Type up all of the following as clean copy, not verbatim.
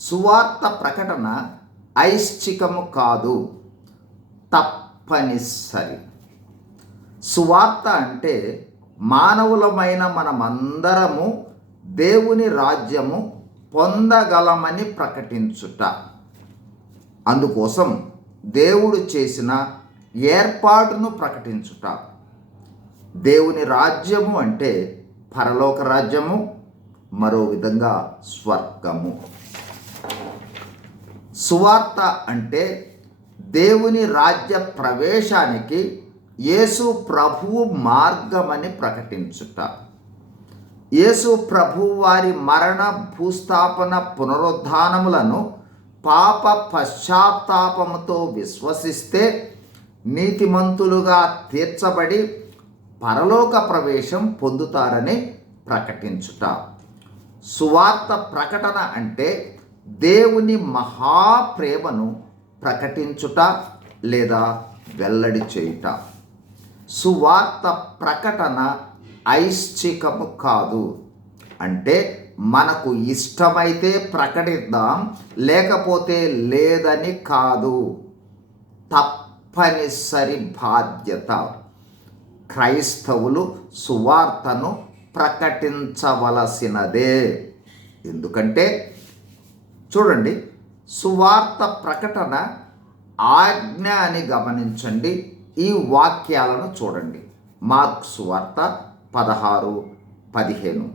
సువార్త ప్రకటన ఐచ్ఛికము కాదు, తప్పనిసరి. సువార్త అంటే మానవులమైన మనమందరము దేవుని రాజ్యము పొందగలమని ప్రకటించుట. అందుకోసం దేవుడు చేసిన ఏర్పాటును ప్రకటించుట. దేవుని రాజ్యము అంటే పరలోక రాజ్యము, మరో విధంగా స్వర్గము. సువార్త అంటే దేవుని రాజ్య ప్రవేశానికి యేసు ప్రభువు మార్గమని ప్రకటించుట. యేసు ప్రభువు వారి మరణ, భూస్థాపన, పునరుద్ధానములను పాప పశ్చాత్తాపముతో విశ్వసిస్తే నీతిమంతులుగా తీర్చబడి పరలోక ప్రవేశం పొందుతారని ప్రకటించుట. సువార్త ప్రకటన అంటే దేవుని మహాప్రేమను ప్రకటించుట లేదా వెల్లడి చేయుట. సువార్త ప్రకటన ఐచ్ఛికము కాదు, అంటే మనకు ఇష్టమైతే ప్రకటిద్దాం, లేకపోతే లేదని కాదు. తప్పనిసరి బాధ్యత. క్రైస్తవులు సువార్తను ప్రకటించవలసినదే. ఎందుకంటే చూడండి, సువార్త ప్రకటన ఆజ్ఞ అని గమనించండి. ఈ వాక్యాలను చూడండి. మార్కు సువార్త 16:15.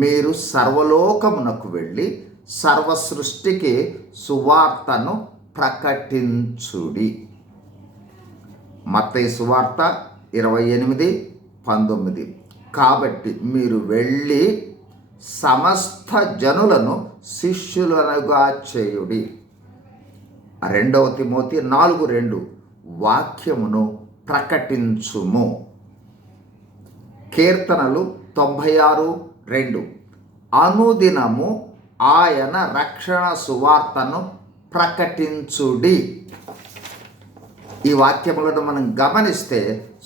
మీరు సర్వలోకమునకు వెళ్ళి సర్వ సృష్టికి సువార్తను ప్రకటించుడి. మత్తయి సువార్త 28:19. కాబట్టి మీరు వెళ్ళి సమస్త జనులను శిష్యులనుగా చేయుడి. 2 తిమోతి 4:2. వాక్యమును ప్రకటించుము. కీర్తనలు 96:2. అనుదినము ఆయన రక్షణ సువార్తను ప్రకటించుడి. ఈ వాక్యములను మనం గమనిస్తే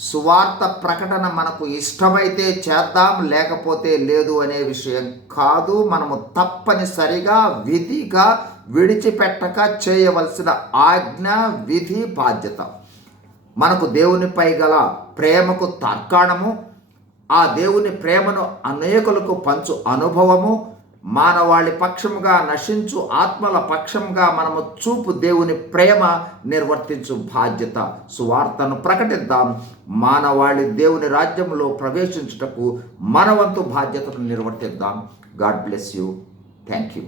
సువార్త ప్రకటన మనకు ఇష్టమైతే చేద్దాం, లేకపోతే లేదు అనే విషయం కాదు. మనము తప్పనిసరిగా విధిగా విడిచిపెట్టక చేయవలసిన ఆజ్ఞ, విధి, బాధ్యత. మనకు దేవునిపై గల ప్రేమకు తార్కాణము, ఆ దేవుని ప్రేమను అనేకులకు పంచు అనుభవము, మానవాళి పక్షముగా నశించు ఆత్మల పక్షముగా మనము చూపు దేవుని ప్రేమ నిర్వర్తించు బాధ్యత. సువార్తను ప్రకటిద్దాం. మానవాళి దేవుని రాజ్యంలో ప్రవేశించుటకు మనవంతు బాధ్యతను నిర్వర్తిద్దాం. God bless you. Thank you.